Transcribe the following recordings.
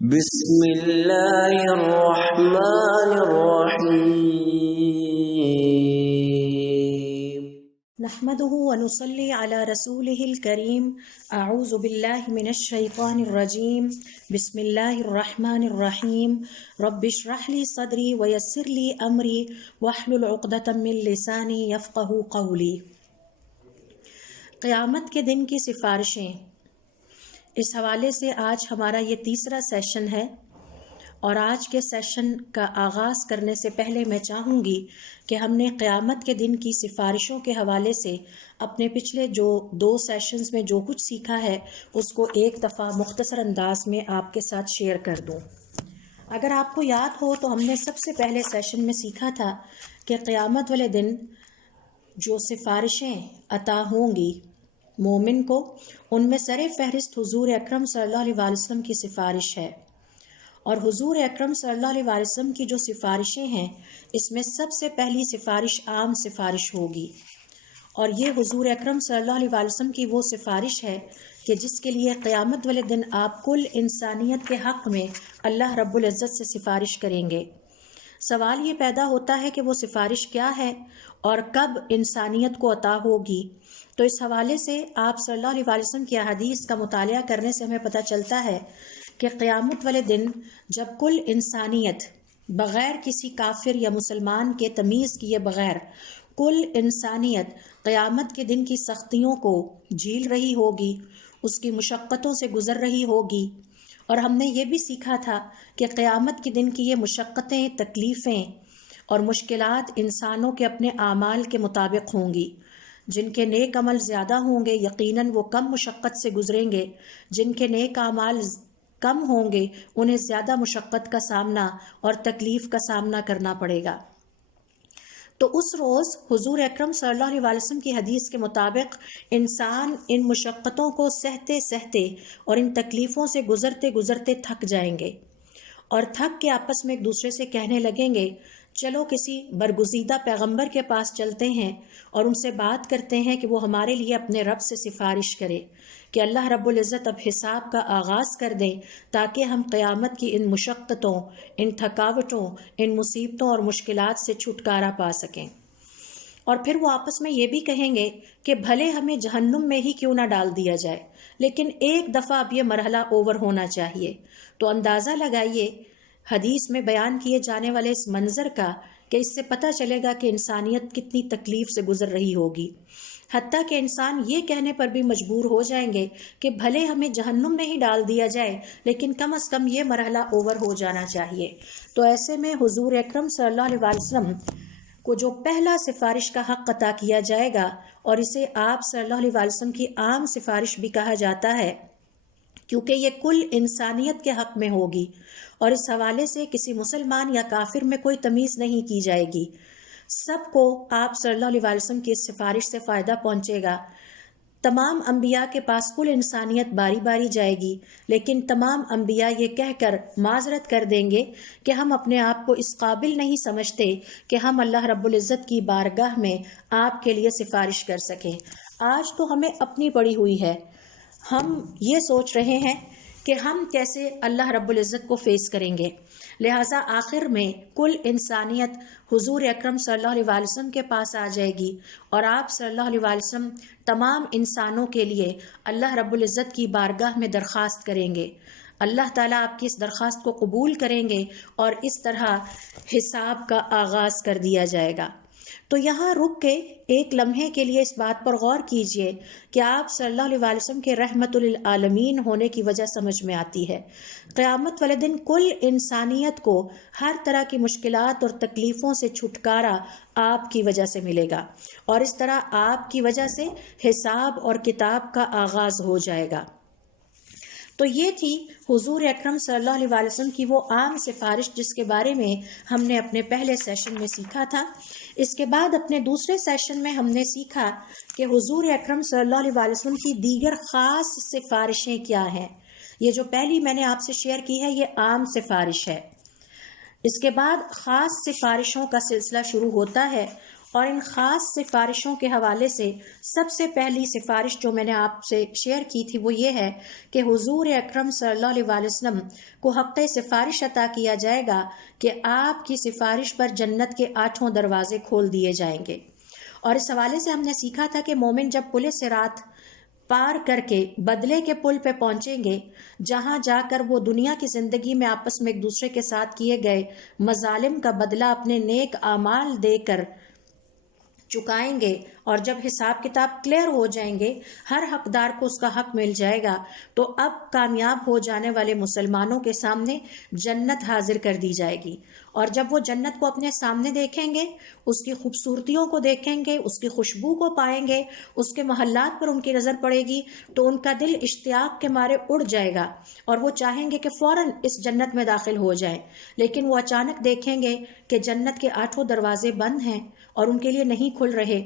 بسم اللہ الرحمن الرحیم نحمده ونصلي على رسوله الكريم. اعوذ باللہ من الشیطان الرجیم. بسم اللہ الرحمن الرحیم. رب اشرح لي صدری ویسر لي امری واحلل عقدۃ من لسانی یفقهوا قولی. قیامت کے دن کی سفارشیں، اس حوالے سے آج ہمارا یہ تیسرا سیشن ہے، اور آج کے سیشن کا آغاز کرنے سے پہلے میں چاہوں گی کہ ہم نے قیامت کے دن کی سفارشوں کے حوالے سے اپنے پچھلے جو 2 سیشنز میں جو کچھ سیکھا ہے اس کو ایک دفعہ مختصر انداز میں آپ کے ساتھ شیئر کر دوں۔ اگر آپ کو یاد ہو تو ہم نے سب سے پہلے سیشن میں سیکھا تھا کہ قیامت والے دن جو سفارشیں عطا ہوں گی مومن کو، ان میں سر فہرست حضور اکرم صلی اللہ علیہ وسلم کی سفارش ہے، اور حضور اکرم صلی اللہ علیہ وسلم کی جو سفارشیں ہیں اس میں سب سے پہلی سفارش عام سفارش ہوگی، اور یہ حضور اکرم صلی اللہ علیہ وسلم کی وہ سفارش ہے کہ جس کے لیے قیامت والے دن آپ کل انسانیت کے حق میں اللہ رب العزت سے سفارش کریں گے۔ سوال یہ پیدا ہوتا ہے کہ وہ سفارش کیا ہے اور کب انسانیت کو عطا ہوگی؟ تو اس حوالے سے آپ صلی اللہ علیہ وسلم کی احادیث کا مطالعہ کرنے سے ہمیں پتہ چلتا ہے کہ قیامت والے دن جب کل انسانیت بغیر کسی کافر یا مسلمان کے تمیز کیے بغیر کل انسانیت قیامت کے دن کی سختیوں کو جھیل رہی ہوگی، اس کی مشقتوں سے گزر رہی ہوگی، اور ہم نے یہ بھی سیکھا تھا کہ قیامت کے دن کی یہ مشقتیں، تکلیفیں اور مشکلات انسانوں کے اپنے اعمال کے مطابق ہوں گی۔ جن کے نیک عمل زیادہ ہوں گے یقیناً وہ کم مشقت سے گزریں گے، جن کے نیک اعمال کم ہوں گے انہیں زیادہ مشقت کا سامنا اور تکلیف کا سامنا کرنا پڑے گا۔ تو اس روز حضور اکرم صلی اللہ علیہ وسلم کی حدیث کے مطابق انسان ان مشقتوں کو سہتے سہتے اور ان تکلیفوں سے گزرتے گزرتے تھک جائیں گے، اور تھک کے آپس میں ایک دوسرے سے کہنے لگیں گے چلو کسی برگزیدہ پیغمبر کے پاس چلتے ہیں اور ان سے بات کرتے ہیں کہ وہ ہمارے لیے اپنے رب سے سفارش کرے کہ اللہ رب العزت اب حساب کا آغاز کر دیں تاکہ ہم قیامت کی ان مشقتوں، ان تھکاوٹوں، ان مصیبتوں اور مشکلات سے چھٹکارا پا سکیں۔ اور پھر وہ آپس میں یہ بھی کہیں گے کہ بھلے ہمیں جہنم میں ہی کیوں نہ ڈال دیا جائے، لیکن ایک دفعہ اب یہ مرحلہ اوور ہونا چاہیے۔ تو اندازہ لگائیے حدیث میں بیان کیے جانے والے اس منظر کا کہ اس سے پتہ چلے گا کہ انسانیت کتنی تکلیف سے گزر رہی ہوگی، حتیٰ کہ انسان یہ کہنے پر بھی مجبور ہو جائیں گے کہ بھلے ہمیں جہنم میں ہی ڈال دیا جائے لیکن کم از کم یہ مرحلہ اوور ہو جانا چاہیے۔ تو ایسے میں حضور اکرم صلی اللہ علیہ وسلم کو جو پہلا سفارش کا حق عطا کیا جائے گا، اور اسے آپ صلی اللہ علیہ وسلم کی عام سفارش بھی کہا جاتا ہے کیونکہ یہ کل انسانیت کے حق میں ہوگی، اور اس حوالے سے کسی مسلمان یا کافر میں کوئی تمیز نہیں کی جائے گی، سب کو آپ صلی اللہ علیہ وسلم کی اس سفارش سے فائدہ پہنچے گا۔ تمام انبیاء کے پاس کل انسانیت باری باری جائے گی، لیکن تمام انبیاء یہ کہہ کر معذرت کر دیں گے کہ ہم اپنے آپ کو اس قابل نہیں سمجھتے کہ ہم اللہ رب العزت کی بارگاہ میں آپ کے لیے سفارش کر سکیں۔ آج تو ہمیں اپنی پڑی ہوئی ہے، ہم یہ سوچ رہے ہیں کہ ہم کیسے اللہ رب العزت کو فیس کریں گے، لہٰذا آخر میں کل انسانیت حضور اکرم صلی اللہ علیہ وسلم کے پاس آ جائے گی، اور آپ صلی اللہ علیہ وسلم تمام انسانوں کے لیے اللہ رب العزت کی بارگاہ میں درخواست کریں گے۔ اللہ تعالیٰ آپ کی اس درخواست کو قبول کریں گے اور اس طرح حساب کا آغاز کر دیا جائے گا۔ تو یہاں رک کے ایک لمحے کے لیے اس بات پر غور کیجئے کہ آپ صلی اللہ علیہ وسلم کے رحمت للعالمین ہونے کی وجہ سمجھ میں آتی ہے۔ قیامت والے دن کل انسانیت کو ہر طرح کی مشکلات اور تکلیفوں سے چھٹکارا آپ کی وجہ سے ملے گا، اور اس طرح آپ کی وجہ سے حساب اور کتاب کا آغاز ہو جائے گا۔ تو یہ تھی حضور اکرم صلی اللہ علیہ وسلم کی وہ عام سفارش جس کے بارے میں ہم نے اپنے پہلے سیشن میں سیکھا تھا۔ اس کے بعد اپنے دوسرے سیشن میں ہم نے سیکھا کہ حضور اکرم صلی اللہ علیہ وسلم کی دیگر خاص سفارشیں کیا ہیں۔ یہ جو پہلی میں نے آپ سے شیئر کی ہے یہ عام سفارش ہے، اس کے بعد خاص سفارشوں کا سلسلہ شروع ہوتا ہے، اور ان خاص سفارشوں کے حوالے سے سب سے پہلی سفارش جو میں نے آپ سے شیئر کی تھی وہ یہ ہے کہ حضور اکرم صلی اللہ علیہ وآلہ وسلم کو حق سفارش عطا کیا جائے گا کہ آپ کی سفارش پر جنت کے 8 دروازے کھول دیے جائیں گے۔ اور اس حوالے سے ہم نے سیکھا تھا کہ مومن جب پل صراط پار کر کے بدلے کے پل پہ پہنچیں گے، جہاں جا کر وہ دنیا کی زندگی میں آپس میں ایک دوسرے کے ساتھ کیے گئے مظالم کا بدلہ اپنے نیک اعمال دے کر چکائیں گے، اور جب حساب کتاب کلیئر ہو جائیں گے، ہر حقدار کو اس کا حق مل جائے گا، تو اب کامیاب ہو جانے والے مسلمانوں کے سامنے جنت حاضر کر دی جائے گی۔ اور جب وہ جنت کو اپنے سامنے دیکھیں گے، اس کی خوبصورتیوں کو دیکھیں گے، اس کی خوشبو کو پائیں گے، اس کے محلات پر ان کی نظر پڑے گی، تو ان کا دل اشتیاق کے مارے اڑ جائے گا اور وہ چاہیں گے کہ فوراً اس جنت میں داخل ہو جائیں، لیکن وہ اچانک دیکھیں گے کہ جنت کے 8 دروازے بند ہیں اور ان کے لیے نہیں کھل رہے۔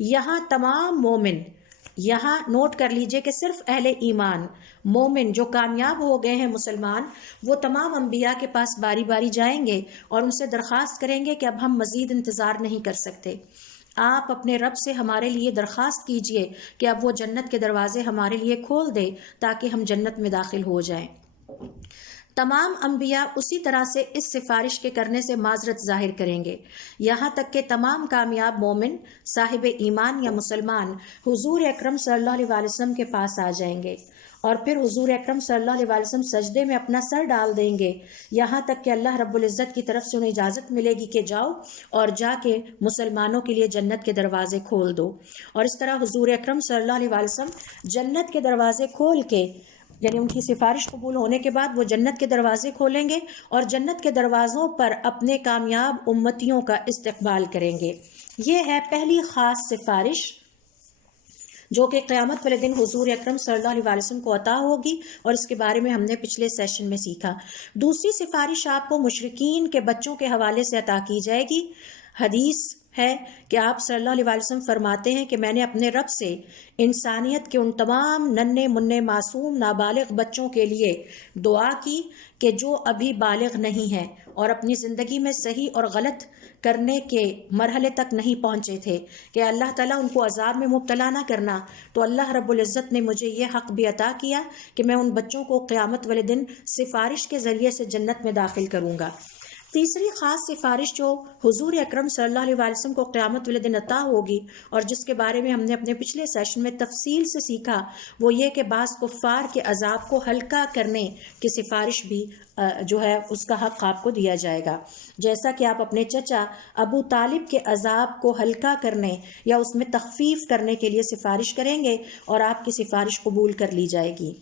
یہاں تمام مومن، یہاں نوٹ کر لیجئے کہ صرف اہل ایمان مومن جو کامیاب ہو گئے ہیں مسلمان، وہ تمام انبیاء کے پاس باری باری جائیں گے اور ان سے درخواست کریں گے کہ اب ہم مزید انتظار نہیں کر سکتے، آپ اپنے رب سے ہمارے لیے درخواست کیجئے کہ اب وہ جنت کے دروازے ہمارے لیے کھول دے تاکہ ہم جنت میں داخل ہو جائیں۔ تمام انبیاء اسی طرح سے اس سفارش کے کرنے سے معذرت ظاہر کریں گے، یہاں تک کہ تمام کامیاب مومن صاحب ایمان یا مسلمان حضور اکرم صلی اللہ علیہ وآلہ وسلم کے پاس آ جائیں گے، اور پھر حضور اکرم صلی اللہ علیہ وآلہ وسلم سجدے میں اپنا سر ڈال دیں گے، یہاں تک کہ اللہ رب العزت کی طرف سے انہیں اجازت ملے گی کہ جاؤ اور جا کے مسلمانوں کے لیے جنت کے دروازے کھول دو۔ اور اس طرح حضور اکرم صلی اللہ علیہ وآلہ وسلم جنت کے دروازے کھول کے، یعنی ان کی سفارش قبول ہونے کے بعد وہ جنت کے دروازے کھولیں گے اور جنت کے دروازوں پر اپنے کامیاب امتیوں کا استقبال کریں گے۔ یہ ہے پہلی خاص سفارش جو کہ قیامت والے دن حضور اکرم صلی اللہ علیہ وآلہ وسلم کو عطا ہوگی، اور اس کے بارے میں ہم نے پچھلے سیشن میں سیکھا۔ دوسری سفارش آپ کو مشرکین کے بچوں کے حوالے سے عطا کی جائے گی۔ حدیث ہے کہ آپ صلی اللہ علیہ وآلہ وسلم فرماتے ہیں کہ میں نے اپنے رب سے انسانیت کے ان تمام ننھے منھے معصوم نابالغ بچوں کے لیے دعا کی کہ جو ابھی بالغ نہیں ہیں اور اپنی زندگی میں صحیح اور غلط کرنے کے مرحلے تک نہیں پہنچے تھے، کہ اللہ تعالیٰ ان کو عذاب میں مبتلا نہ کرنا۔ تو اللہ رب العزت نے مجھے یہ حق بھی عطا کیا کہ میں ان بچوں کو قیامت والے دن سفارش کے ذریعے سے جنت میں داخل کروں گا۔ تیسری خاص سفارش جو حضور اکرم صلی اللہ علیہ وآلہ وسلم کو قیامت والے دن عطا ہوگی، اور جس کے بارے میں ہم نے اپنے پچھلے سیشن میں تفصیل سے سیکھا، وہ یہ کہ بعض کفار کے عذاب کو ہلکا کرنے کی سفارش بھی جو ہے اس کا حق آپ کو دیا جائے گا، جیسا کہ آپ اپنے چچا ابو طالب کے عذاب کو ہلکا کرنے یا اس میں تخفیف کرنے کے لیے سفارش کریں گے اور آپ کی سفارش قبول کر لی جائے گی۔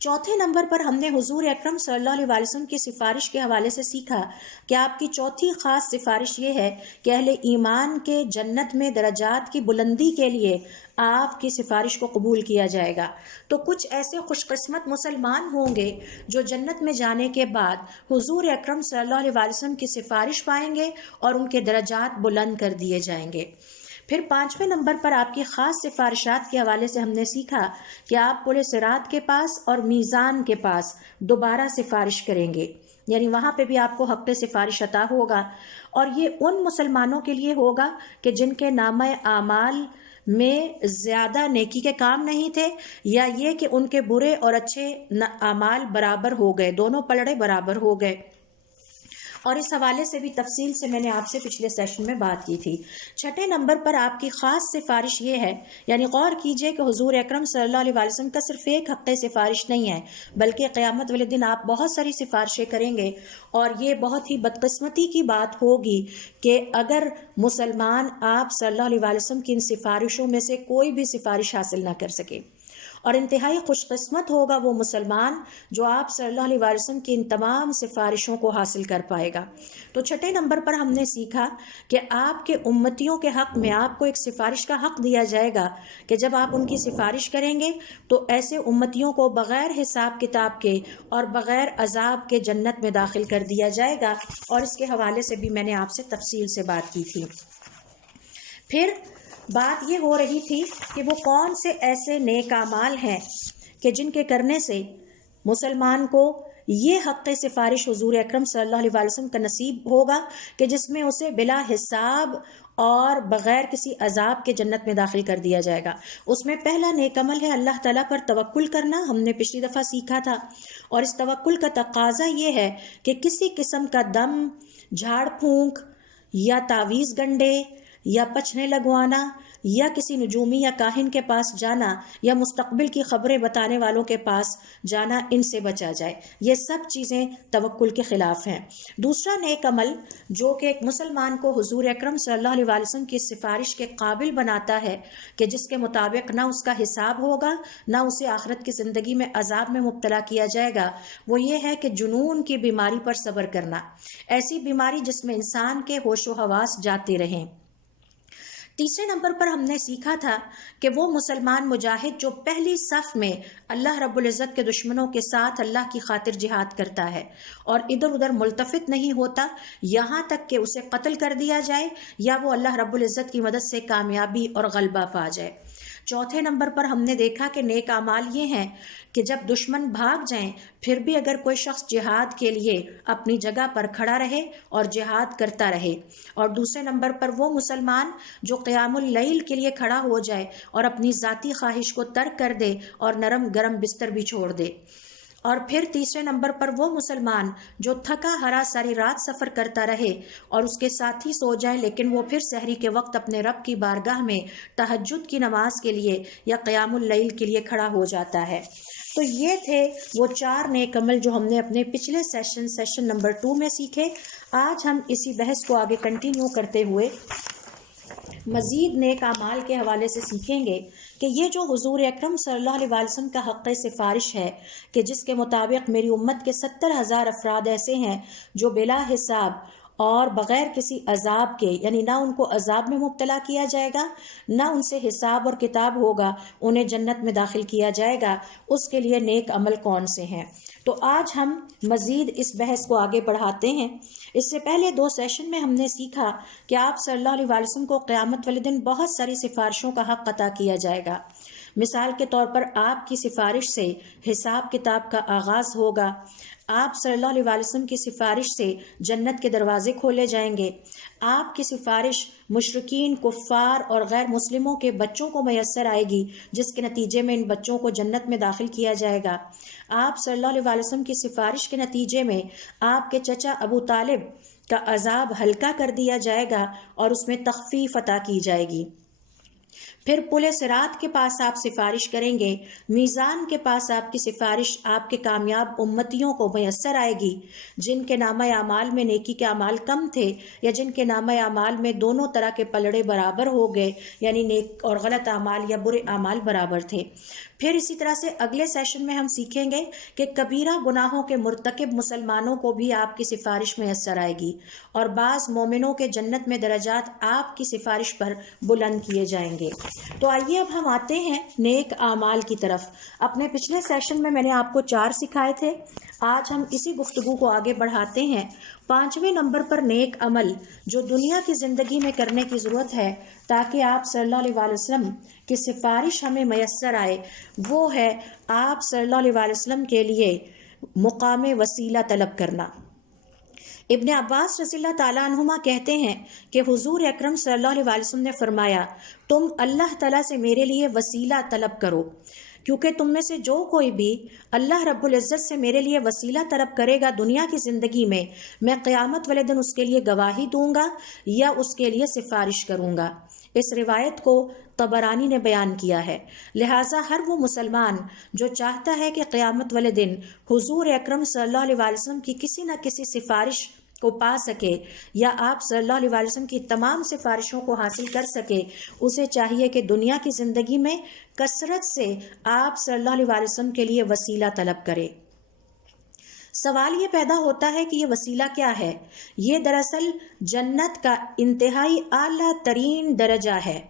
چوتھے نمبر پر ہم نے حضور اکرم صلی اللہ علیہ وآلہ وسلم کی سفارش کے حوالے سے سیکھا کہ آپ کی چوتھی خاص سفارش یہ ہے کہ اہل ایمان کے جنت میں درجات کی بلندی کے لیے آپ کی سفارش کو قبول کیا جائے گا۔ تو کچھ ایسے خوش قسمت مسلمان ہوں گے جو جنت میں جانے کے بعد حضور اکرم صلی اللہ علیہ وآلہ وسلم کی سفارش پائیں گے اور ان کے درجات بلند کر دیے جائیں گے۔ پھر 5ویں نمبر پر آپ کی خاص سفارشات کے حوالے سے ہم نے سیکھا کہ آپ پل صراط کے پاس اور میزان کے پاس دوبارہ سفارش کریں گے، یعنی وہاں پہ بھی آپ کو حق سفارش عطا ہوگا، اور یہ ان مسلمانوں کے لیے ہوگا کہ جن کے نامہ اعمال میں زیادہ نیکی کے کام نہیں تھے، یا یہ کہ ان کے برے اور اچھے اعمال برابر ہو گئے، دونوں پلڑے برابر ہو گئے، اور اس حوالے سے بھی تفصیل سے میں نے آپ سے پچھلے سیشن میں بات کی تھی۔ 6 نمبر پر آپ کی خاص سفارش یہ ہے، یعنی غور کیجئے کہ حضور اکرم صلی اللہ علیہ وآلہ وسلم کا صرف ایک حق سفارش نہیں ہے، بلکہ قیامت والے دن آپ بہت ساری سفارشیں کریں گے، اور یہ بہت ہی بدقسمتی کی بات ہوگی کہ اگر مسلمان آپ صلی اللہ علیہ وآلہ وسلم کی ان سفارشوں میں سے کوئی بھی سفارش حاصل نہ کر سکے، اور انتہائی خوش قسمت ہوگا وہ مسلمان جو آپ صلی اللہ علیہ وآلہ وسلم کی ان تمام سفارشوں کو حاصل کر پائے گا۔ تو 6 نمبر پر ہم نے سیکھا کہ آپ کے امتیوں کے حق میں آپ کو ایک سفارش کا حق دیا جائے گا کہ جب آپ ان کی سفارش کریں گے تو ایسے امتیوں کو بغیر حساب کتاب کے اور بغیر عذاب کے جنت میں داخل کر دیا جائے گا، اور اس کے حوالے سے بھی میں نے آپ سے تفصیل سے بات کی تھی۔ پھر بات یہ ہو رہی تھی کہ وہ کون سے ایسے نیک اعمال ہیں کہ جن کے کرنے سے مسلمان کو یہ حق سفارش حضور اکرم صلی اللہ علیہ وسلم کا نصیب ہوگا کہ جس میں اسے بلا حساب اور بغیر کسی عذاب کے جنت میں داخل کر دیا جائے گا۔ اس میں پہلا نیک عمل ہے اللہ تعالیٰ پر توکل کرنا، ہم نے پچھلی دفعہ سیکھا تھا، اور اس توکل کا تقاضا یہ ہے کہ کسی قسم کا دم، جھاڑ پھونک یا تعویذ گنڈے یا پچھنے لگوانا یا کسی نجومی یا کاہن کے پاس جانا یا مستقبل کی خبریں بتانے والوں کے پاس جانا، ان سے بچا جائے۔ یہ سب چیزیں توکل کے خلاف ہیں۔ دوسرا نیک عمل جو کہ ایک مسلمان کو حضور اکرم صلی اللہ علیہ وسلم کی سفارش کے قابل بناتا ہے کہ جس کے مطابق نہ اس کا حساب ہوگا نہ اسے آخرت کی زندگی میں عذاب میں مبتلا کیا جائے گا، وہ یہ ہے کہ جنون کی بیماری پر صبر کرنا، ایسی بیماری جس میں انسان کے ہوش و حواس جاتے رہیں۔ تیسرے نمبر پر ہم نے سیکھا تھا کہ وہ مسلمان مجاہد جو پہلی صف میں اللہ رب العزت کے دشمنوں کے ساتھ اللہ کی خاطر جہاد کرتا ہے اور ادھر ادھر ملتفت نہیں ہوتا یہاں تک کہ اسے قتل کر دیا جائے یا وہ اللہ رب العزت کی مدد سے کامیابی اور غلبہ پا جائے۔ چوتھے نمبر پر ہم نے دیکھا کہ نیک اعمال یہ ہیں کہ جب دشمن بھاگ جائیں پھر بھی اگر کوئی شخص جہاد کے لیے اپنی جگہ پر کھڑا رہے اور جہاد کرتا رہے۔ اور دوسرے نمبر پر وہ مسلمان جو قیام اللیل کے لیے کھڑا ہو جائے اور اپنی ذاتی خواہش کو ترک کر دے اور نرم گرم بستر بھی چھوڑ دے۔ اور پھر تیسرے نمبر پر وہ مسلمان جو تھکا ہرا ساری رات سفر کرتا رہے اور اس کے ساتھی سو جائے لیکن وہ پھر سحری کے وقت اپنے رب کی بارگاہ میں تہجد کی نماز کے لیے یا قیام اللیل کے لیے کھڑا ہو جاتا ہے۔ تو یہ تھے وہ 4 نیک عمل جو ہم نے اپنے پچھلے سیشن نمبر 2 میں سیکھے۔ آج ہم اسی بحث کو آگے کنٹینیو کرتے ہوئے مزید نیک اعمال کے حوالے سے سیکھیں گے کہ یہ جو حضور اکرم صلی اللہ علیہ وسلم کا حق سفارش ہے کہ جس کے مطابق میری امت کے 70,000 افراد ایسے ہیں جو بلا حساب اور بغیر کسی عذاب کے، یعنی نہ ان کو عذاب میں مبتلا کیا جائے گا نہ ان سے حساب اور کتاب ہوگا، انہیں جنت میں داخل کیا جائے گا، اس کے لیے نیک عمل کون سے ہیں۔ تو آج ہم مزید اس بحث کو آگے بڑھاتے ہیں۔ اس سے پہلے 2 سیشن میں ہم نے سیکھا کہ آپ صلی اللہ علیہ وسلم کو قیامت والے دن بہت ساری سفارشوں کا حق عطا کیا جائے گا۔ مثال کے طور پر آپ کی سفارش سے حساب کتاب کا آغاز ہوگا، آپ صلی اللہ علیہ وسلم کی سفارش سے جنت کے دروازے کھولے جائیں گے، آپ کی سفارش مشرکین، کفار اور غیر مسلموں کے بچوں کو میسر آئے گی جس کے نتیجے میں ان بچوں کو جنت میں داخل کیا جائے گا، آپ صلی اللہ علیہ وسلم کی سفارش کے نتیجے میں آپ کے چچا ابو طالب کا عذاب ہلکا کر دیا جائے گا اور اس میں تخفیف عطا کی جائے گی۔ پھر پل صراط کے پاس آپ سفارش کریں گے، میزان کے پاس آپ کی سفارش آپ کے کامیاب امتیوں کو میسر آئے گی جن کے نامہ اعمال میں نیکی کے اعمال کم تھے یا جن کے نامہ اعمال میں دونوں طرح کے پلڑے برابر ہو گئے، یعنی نیک اور غلط اعمال یا برے اعمال برابر تھے۔ پھر اسی طرح سے اگلے سیشن میں ہم سیکھیں گے کہ کبیرہ گناہوں کے مرتکب مسلمانوں کو بھی آپ کی سفارش میسر آئے گی اور بعض مومنوں کے جنت میں درجات آپ کی سفارش پر بلند کیے جائیں گے۔ تو آئیے اب ہم آتے ہیں نیک اعمال کی طرف۔ اپنے پچھلے سیشن میں نے آپ کو 4 سکھائے تھے، آج ہم اسی گفتگو کو آگے بڑھاتے ہیں۔ 5ویں نمبر پر نیک عمل جو دنیا کی زندگی میں کرنے کی ضرورت ہے تاکہ آپ صلی اللہ علیہ وسلم کی سفارش ہمیں میسر آئے، وہ ہے آپ صلی اللہ علیہ وسلم کے لیے مقام وسیلہ طلب کرنا۔ ابن عباس رضی اللہ تعالیٰ عنہما کہتے ہیں کہ حضور اکرم صلی اللہ علیہ وسلم نے فرمایا، تم اللہ تعالیٰ سے میرے لیے وسیلہ طلب کرو، کیونکہ تم میں سے جو کوئی بھی اللہ رب العزت سے میرے لیے وسیلہ طلب کرے گا دنیا کی زندگی میں قیامت والے دن اس کے لیے گواہی دوں گا یا اس کے لیے سفارش کروں گا۔ اس روایت کو طبرانی نے بیان کیا ہے۔ لہٰذا ہر وہ مسلمان جو چاہتا ہے کہ قیامت والے دن حضور اکرم صلی اللہ علیہ وسلم کی کسی نہ کسی سفارش کو پا سکے یا آپ صلی اللہ علیہ وسلم کی تمام سفارشوں کو حاصل کر سکے، اسے چاہیے کہ دنیا کی زندگی میں کثرت سے آپ صلی اللہ علیہ وسلم کے لیے وسیلہ طلب کرے۔ سوال یہ پیدا ہوتا ہے کہ یہ وسیلہ کیا ہے؟ یہ دراصل جنت کا انتہائی اعلیٰ ترین درجہ ہے،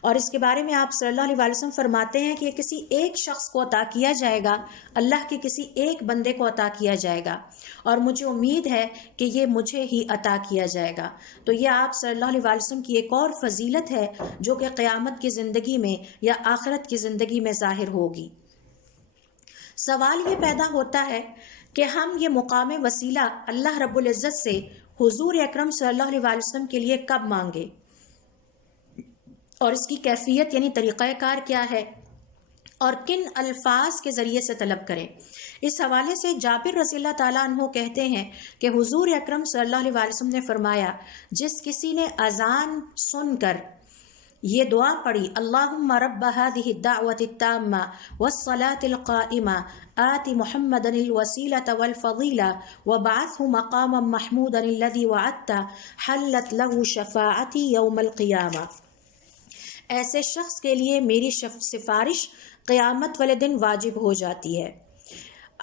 اور اس کے بارے میں آپ صلی اللہ علیہ وسلم فرماتے ہیں کہ یہ کسی ایک شخص کو عطا کیا جائے گا، اللہ کے کسی ایک بندے کو عطا کیا جائے گا، اور مجھے امید ہے کہ یہ مجھے ہی عطا کیا جائے گا۔ تو یہ آپ صلی اللہ علیہ وسلم کی ایک اور فضیلت ہے جو کہ قیامت کی زندگی میں یا آخرت کی زندگی میں ظاہر ہوگی۔ سوال یہ پیدا ہوتا ہے کہ ہم یہ مقام وسیلہ اللہ رب العزت سے حضور اکرم صلی اللہ علیہ وسلم کے لیے کب مانگے؟ اور اس کی کیفیت یعنی طریقہ کار کیا ہے اور کن الفاظ کے ذریعے سے طلب کریں۔ اس حوالے سے جابر رضی اللہ تعالیٰ عنہ کہتے ہیں کہ حضور اکرم صلی اللہ علیہ وسلم نے فرمایا، جس کسی نے اذان سن کر یہ دعا پڑھی، اللہم رب هذه الدعوة التامة والصلاة القائمة آت محمدا الوسیلة والفضیلة وبعثه مقاما محمودا الذي وعدته حلت له شفاعتی یوم القیامہ۔ ایسے شخص کے لیے میری سفارش قیامت والے دن واجب ہو جاتی ہے۔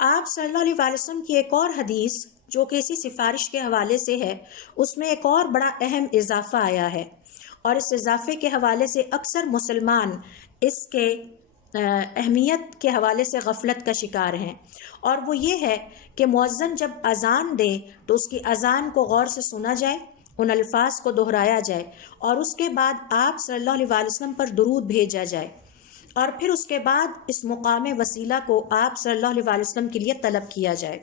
آپ صلی اللہ علیہ وسلم کی ایک اور حدیث جو کہ اسی سفارش کے حوالے سے ہے، اس میں ایک اور بڑا اہم اضافہ آیا ہے، اور اس اضافے کے حوالے سے اکثر مسلمان اس کے اہمیت کے حوالے سے غفلت کا شکار ہیں، اور وہ یہ ہے کہ مؤذن جب اذان دے تو اس کی اذان کو غور سے سنا جائے، ان الفاظ کو دہرایا جائے، اور اس کے بعد آپ صلی اللہ علیہ وسلم پر درود بھیجا جائے، اور پھر اس کے بعد اس مقام وسیلہ کو آپ صلی اللہ علیہ وسلم کے لیے طلب کیا جائے۔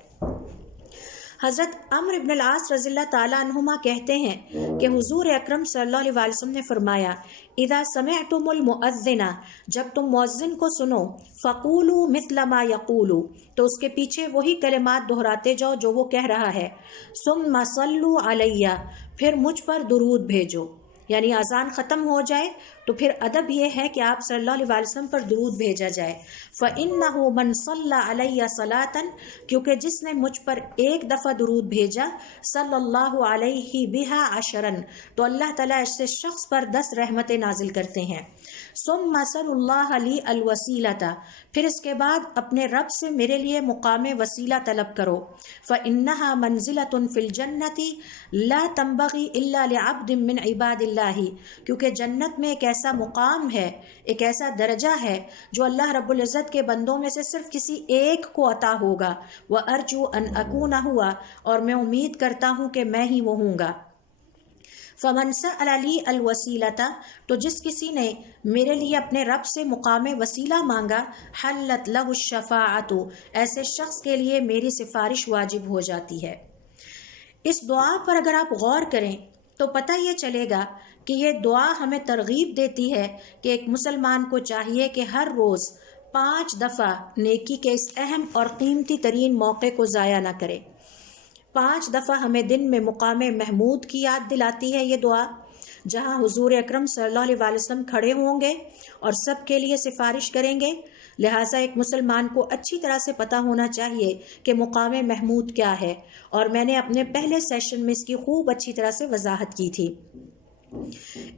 حضرت عمرو بن العاص رضی اللہ تعالیٰ عنہما کہتے ہیں کہ حضور اکرم صلی اللہ علیہ وسلم نے فرمایا، اذا سمعتم المؤذن، جب تم مؤذن کو سنو، فقولوا مثل ما یقول، تو اس کے پیچھے وہی کلمات دہراتے جاؤ جو وہ کہہ رہا ہے، ثم صلوا علیہ، پھر مجھ پر درود بھیجو۔ یعنی اذان ختم ہو جائے تو پھر ادب یہ ہے کہ آپ صلی اللہ علیہ وسلم پر درود بھیجا جائے۔ فَإِنَّهُ مَنْ صَلَّى عَلَيَّ صَلَاةً، کیونکہ جس نے مجھ پر ایک دفعہ درود بھیجا، صلی اللہ علیہ بِهَا عَشْرًا، تو اللہ تعالیٰ ایسے شخص پر 10 رحمتیں نازل کرتے ہیں۔ ثُمَّ صَلُّ اللَّهَ لِي الْوَسِيلَةَ، پھر اس کے بعد اپنے رب سے میرے لیے مقام وسیلہ طلب کرو۔ فَإِنَّهَا مَنْزِلَةٌ فِي الْجَنَّةِ لَا تَنبَغِي إِلَّا لِعَبْدٍ مِّنْ عِبَادِ اللَّهِ، کیونکہ جنت میں ایک ایسا مقام ہے، ایک ایسا درجہ ہے جو اللہ رب العزت کے بندوں میں سے صرف کسی ایک کو عطا ہوگا۔ وَأَرْجُو أَنْ أَكُونَ هُوَ، اور میں امید کرتا ہوں کہ میں ہی وہ ہوں گا۔ فَمَنْ سَأَلَ لِي الْوَسِيلَةَ، تو جس کسی نے میرے لیے اپنے رب سے مقام وسیلہ مانگا، حلت لہ الشفاعۃ، ایسے شخص کے لیے میری سفارش واجب ہو جاتی ہے۔ اس دعا پر اگر آپ غور کریں تو پتہ یہ چلے گا کہ یہ دعا ہمیں ترغیب دیتی ہے کہ ایک مسلمان کو چاہیے کہ ہر روز 5 دفعہ نیکی کے اس اہم اور قیمتی ترین موقع کو ضائع نہ کرے۔ 5 دفعہ ہمیں دن میں مقام محمود کی یاد دلاتی ہے یہ دعا، جہاں حضور اکرم صلی اللہ علیہ وسلم کھڑے ہوں گے اور سب کے لیے سفارش کریں گے۔ لہٰذا ایک مسلمان کو اچھی طرح سے پتہ ہونا چاہیے کہ مقام محمود کیا ہے، اور میں نے اپنے پہلے سیشن میں اس کی خوب اچھی طرح سے وضاحت کی تھی۔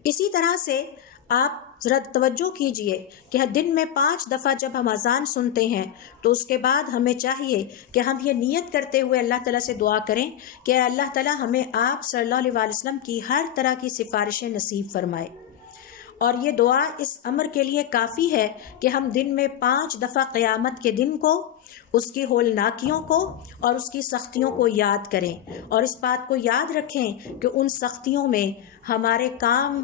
اسی طرح سے آپ ذرا توجہ کیجئے کہ دن میں 5 دفعہ جب ہم اذان سنتے ہیں تو اس کے بعد ہمیں چاہیے کہ ہم یہ نیت کرتے ہوئے اللہ تعالیٰ سے دعا کریں کہ اے اللہ تعالیٰ ہمیں آپ صلی اللہ علیہ وسلم کی ہر طرح کی سفارشیں نصیب فرمائے۔ اور یہ دعا اس امر کے لیے کافی ہے کہ ہم دن میں 5 دفعہ قیامت کے دن کو، اس کی ہولناکیوں کو اور اس کی سختیوں کو یاد کریں، اور اس بات کو یاد رکھیں کہ ان سختیوں میں ہمارے کام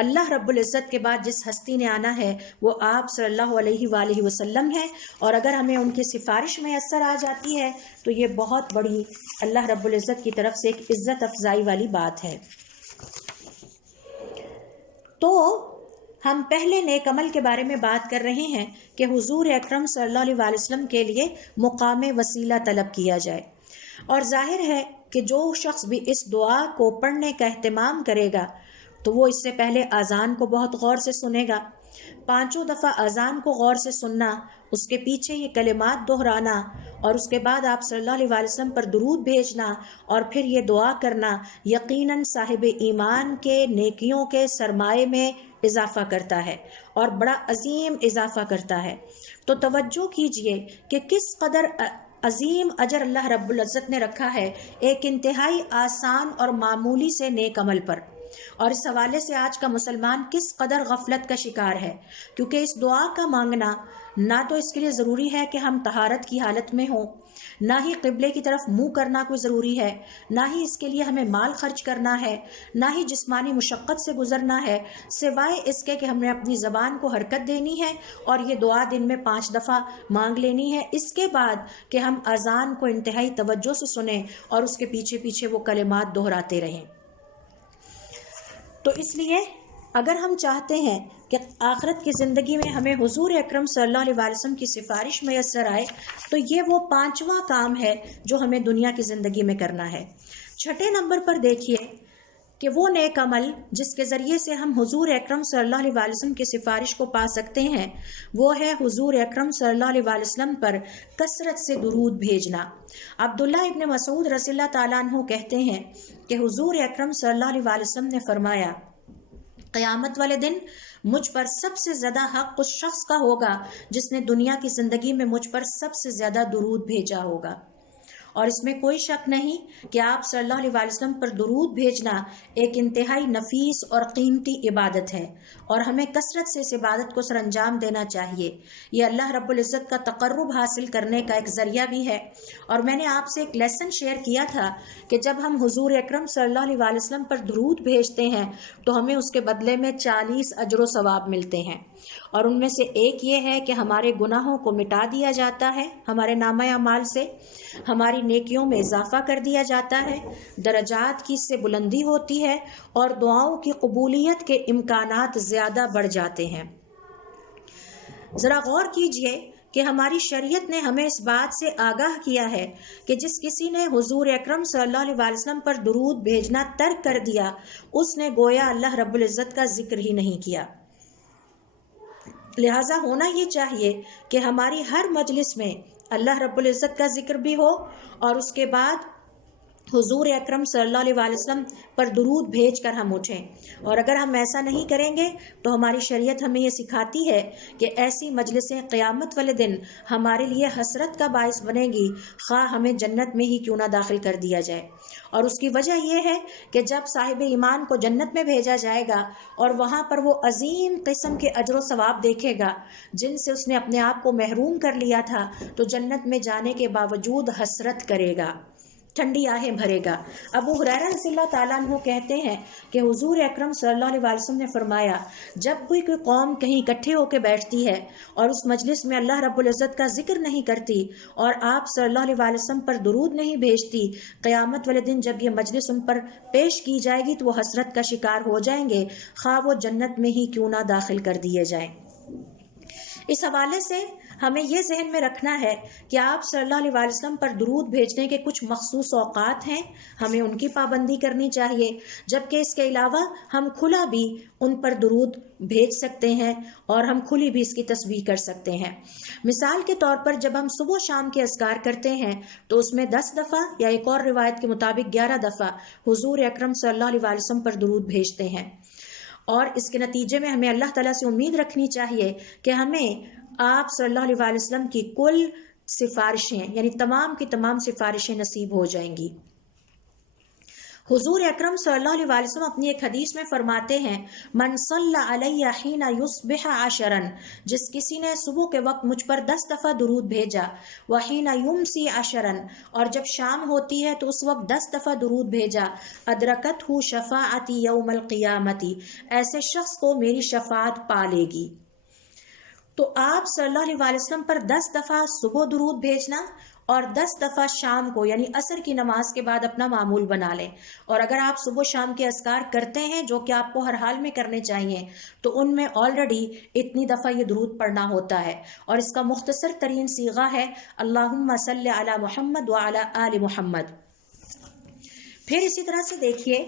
اللہ رب العزت کے بعد جس ہستی نے آنا ہے وہ آپ صلی اللہ علیہ وآلہ وسلم ہے، اور اگر ہمیں ان کی سفارش میں اثر آ جاتی ہے تو یہ بہت بڑی اللہ رب العزت کی طرف سے ایک عزت افزائی والی بات ہے۔ تو ہم پہلے نیک عمل کے بارے میں بات کر رہے ہیں کہ حضور اکرم صلی اللہ علیہ وسلم کے لیے مقام وسیلہ طلب کیا جائے، اور ظاہر ہے کہ جو شخص بھی اس دعا کو پڑھنے کا اہتمام کرے گا تو وہ اس سے پہلے اذان کو بہت غور سے سنے گا۔ 5 دفعہ اذان کو غور سے سننا، اس کے پیچھے یہ کلمات دہرانا، اور اس کے بعد آپ صلی اللہ علیہ وسلم پر درود بھیجنا، اور پھر یہ دعا کرنا یقیناً صاحب ایمان کے نیکیوں کے سرمائے میں اضافہ کرتا ہے، اور بڑا عظیم اضافہ کرتا ہے۔ تو توجہ کیجئے کہ کس قدر عظیم اجر اللہ رب العزت نے رکھا ہے ایک انتہائی آسان اور معمولی سے نیک عمل پر، اور اس حوالے سے آج کا مسلمان کس قدر غفلت کا شکار ہے، کیونکہ اس دعا کا مانگنا نہ تو اس کے لیے ضروری ہے کہ ہم طہارت کی حالت میں ہوں، نہ ہی قبلے کی طرف منہ کرنا کوئی ضروری ہے، نہ ہی اس کے لیے ہمیں مال خرچ کرنا ہے، نہ ہی جسمانی مشقت سے گزرنا ہے، سوائے اس کے کہ ہم نے اپنی زبان کو حرکت دینی ہے اور یہ دعا دن میں 5 دفعہ مانگ لینی ہے، اس کے بعد کہ ہم اذان کو انتہائی توجہ سے سنیں اور اس کے پیچھے پیچھے وہ کلمات دہراتے رہیں۔ تو اس لیے اگر ہم چاہتے ہیں کہ آخرت کی زندگی میں ہمیں حضور اکرم صلی اللہ علیہ وسلم کی سفارش میسر آئے تو یہ وہ 5واں کام ہے جو ہمیں دنیا کی زندگی میں کرنا ہے۔ 6 نمبر پر دیکھیے کہ وہ نیک عمل جس کے ذریعے سے ہم حضور اکرم صلی اللہ علیہ وسلم کی سفارش کو پا سکتے ہیں وہ ہے حضور اکرم صلی اللہ علیہ وسلم پر کثرت سے درود بھیجنا۔ عبداللہ ابن مسعود رضی اللہ تعالیٰ عنہ کہتے ہیں کہ حضور اکرم صلی اللہ علیہ وسلم نے فرمایا قیامت والے دن مجھ پر سب سے زیادہ حق اس شخص کا ہوگا جس نے دنیا کی زندگی میں مجھ پر سب سے زیادہ درود بھیجا ہوگا، اور اس میں کوئی شک نہیں کہ آپ صلی اللہ علیہ وسلم پر درود بھیجنا ایک انتہائی نفیس اور قیمتی عبادت ہے، اور ہمیں کثرت سے اس عبادت کو سر انجام دینا چاہیے۔ یہ اللہ رب العزت کا تقرب حاصل کرنے کا ایک ذریعہ بھی ہے۔ اور میں نے آپ سے ایک لیسن شیئر کیا تھا کہ جب ہم حضور اکرم صلی اللہ علیہ وسلم پر درود بھیجتے ہیں تو ہمیں اس کے بدلے میں 40 اجر و ثواب ملتے ہیں، اور ان میں سے ایک یہ ہے کہ ہمارے گناہوں کو مٹا دیا جاتا ہے، ہمارے نامہ اعمال سے ہماری نیکیوں میں اضافہ کر دیا جاتا ہے، درجات کی اس سے بلندی ہوتی ہے، اور دعاؤں کی قبولیت کے امکانات زیادہ بڑھ جاتے ہیں۔ ذرا غور کیجئے کہ ہماری شریعت نے ہمیں اس بات سے آگاہ کیا ہے کہ جس کسی نے حضور اکرم صلی اللہ علیہ وسلم پر درود بھیجنا ترک کر دیا اس نے گویا اللہ رب العزت کا ذکر ہی نہیں کیا۔ لہٰذا ہونا یہ چاہیے کہ ہماری ہر مجلس میں اللہ رب العزت کا ذکر بھی ہو، اور اس کے بعد حضور اکرم صلی اللہ علیہ وسلم پر درود بھیج کر ہم اٹھیں۔ اور اگر ہم ایسا نہیں کریں گے تو ہماری شریعت ہمیں یہ سکھاتی ہے کہ ایسی مجلسیں قیامت والے دن ہمارے لیے حسرت کا باعث بنے گی، خواہ ہمیں جنت میں ہی کیوں نہ داخل کر دیا جائے۔ اور اس کی وجہ یہ ہے کہ جب صاحب ایمان کو جنت میں بھیجا جائے گا اور وہاں پر وہ عظیم قسم کے اجر و ثواب دیکھے گا جن سے اس نے اپنے آپ کو محروم کر لیا تھا، تو جنت میں جانے کے باوجود حسرت کرے گا، ٹھنڈی آہیں بھرے گا۔ ابو ہریرہ رضی اللہ تعالیٰ عنہ کہتے ہیں کہ حضور اکرم صلی اللہ علیہ وسلم نے فرمایا جب کوئی قوم کہیں اکٹھے ہو کے بیٹھتی ہے اور اس مجلس میں اللہ رب العزت کا ذکر نہیں کرتی اور آپ صلی اللہ علیہ وسلم پر درود نہیں بھیجتی، قیامت والے دن جب یہ مجلس ان پر پیش کی جائے گی تو وہ حسرت کا شکار ہو جائیں گے، خواہ وہ جنت میں ہی کیوں نہ داخل کر دیے جائیں۔ اس حوالے سے ہمیں یہ ذہن میں رکھنا ہے کہ آپ صلی اللہ علیہ وسلم پر درود بھیجنے کے کچھ مخصوص اوقات ہیں، ہمیں ان کی پابندی کرنی چاہیے، جبکہ اس کے علاوہ ہم کھلا بھی ان پر درود بھیج سکتے ہیں اور ہم کھلی بھی اس کی تسبیح کر سکتے ہیں۔ مثال کے طور پر جب ہم صبح و شام کے اذکار کرتے ہیں تو اس میں 10 دفعہ یا ایک اور روایت کے مطابق 11 دفعہ حضور اکرم صلی اللہ علیہ وسلم پر درود بھیجتے ہیں، اور اس کے نتیجے میں ہمیں اللہ تعالیٰ سے امید رکھنی چاہیے کہ ہمیں آپ صلی اللہ علیہ وسلم کی کل سفارشیں یعنی تمام کی تمام سفارشیں نصیب ہو جائیں گی۔ حضور اکرم صلی اللہ علیہ وسلم اپنی ایک حدیث میں فرماتے ہیں من صلی علیہ حین یصبح 10، جس کسی نے صبح کے وقت مجھ پر 10 دفعہ درود بھیجا، وحین یمسی 10، اور جب شام ہوتی ہے تو اس وقت 10 دفعہ درود بھیجا، ادرکتہ شفاعتی یوم القیامتی، ایسے شخص کو میری شفاعت پا لے گی۔ تو آپ صلی اللہ علیہ وسلم پر 10 دفعہ صبح درود بھیجنا اور 10 دفعہ شام کو یعنی عصر کی نماز کے بعد اپنا معمول بنا لیں، اور اگر آپ صبح شام کے اذکار کرتے ہیں جو کہ آپ کو ہر حال میں کرنے چاہیے تو ان میں آلریڈی اتنی دفعہ یہ درود پڑھنا ہوتا ہے، اور اس کا مختصر ترین صیغہ ہے اللہم صلی علی محمد وعلی آل محمد۔ پھر اسی طرح سے دیکھیے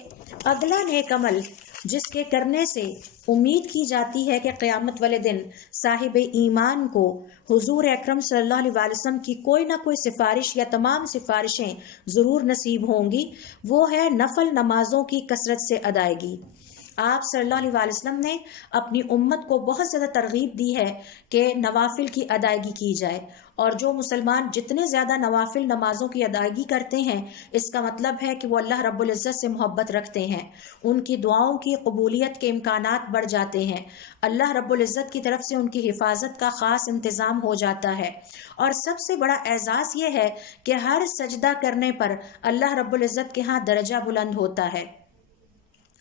اگلا نیک عمل جس کے کرنے سے امید کی جاتی ہے کہ قیامت والے دن صاحب ایمان کو حضور اکرم صلی اللہ علیہ وسلم کی کوئی نہ کوئی سفارش یا تمام سفارشیں ضرور نصیب ہوں گی، وہ ہے نفل نمازوں کی کثرت سے ادائیگی۔ آپ صلی اللہ علیہ وسلم نے اپنی امت کو بہت زیادہ ترغیب دی ہے کہ نوافل کی ادائیگی کی جائے، اور جو مسلمان جتنے زیادہ نوافل نمازوں کی ادائیگی کرتے ہیں اس کا مطلب ہے کہ وہ اللہ رب العزت سے محبت رکھتے ہیں، ان کی دعاؤں کی قبولیت کے امکانات بڑھ جاتے ہیں، اللہ رب العزت کی طرف سے ان کی حفاظت کا خاص انتظام ہو جاتا ہے، اور سب سے بڑا اعزاز یہ ہے کہ ہر سجدہ کرنے پر اللہ رب العزت کے ہاں درجہ بلند ہوتا ہے۔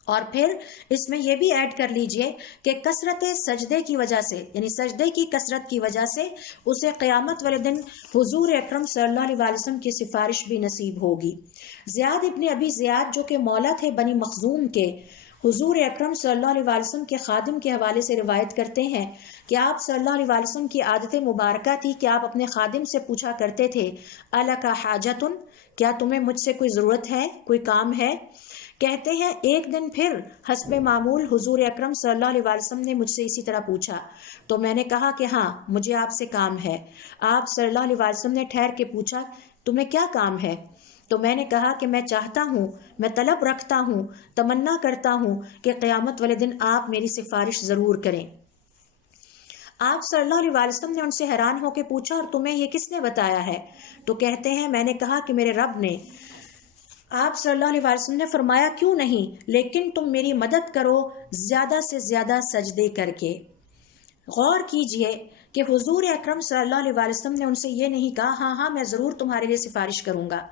اور پھر اس میں یہ بھی ایڈ کر لیجئے کہ کثرت سجدے کی وجہ سے یعنی سجدے کی کثرت کی وجہ سے اسے قیامت والے دن حضور اکرم صلی اللہ علیہ وسلم کی سفارش بھی نصیب ہوگی۔ زیاد ابن ابی زیاد جو کہ مولا تھے بنی مخزوم کے، حضور اکرم صلی اللہ علیہ وسلم کے خادم کے حوالے سے روایت کرتے ہیں کہ آپ صلی اللہ علیہ وسلم کی عادت مبارکہ تھی کہ آپ اپنے خادم سے پوچھا کرتے تھے الک حاجتن، کیا تمہیں مجھ سے کوئی ضرورت ہے، کوئی کام ہے؟ کہتے ہیں ایک دن پھر حسب معمول حضور اکرم صلی اللہ علیہ وسلم نے مجھ سے اسی طرح پوچھا، تو میں نے کہا کہ ہاں مجھے آپ سے کام ہے۔ آپ صلی اللہ علیہ وسلم نے ٹھہر کے پوچھا تمہیں کیا کام ہے؟ تو میں نے کہا کہ میں چاہتا ہوں، میں طلب رکھتا ہوں، تمنا کرتا ہوں کہ قیامت والے دن آپ میری سفارش ضرور کریں۔ آپ صلی اللہ علیہ وسلم نے ان سے حیران ہو کے پوچھا اور تمہیں یہ کس نے بتایا ہے؟ تو کہتے ہیں میں نے کہا کہ میرے رب نے۔ آپ صلی اللہ علیہ وسلم نے فرمایا کیوں نہیں، لیکن تم میری مدد کرو زیادہ سے زیادہ سجدے کر کے۔ غور کیجئے کہ حضور اکرم صلی اللہ علیہ وسلم نے ان سے یہ نہیں کہا ہاں ہاں میں ضرور تمہارے لیے سفارش کروں گا،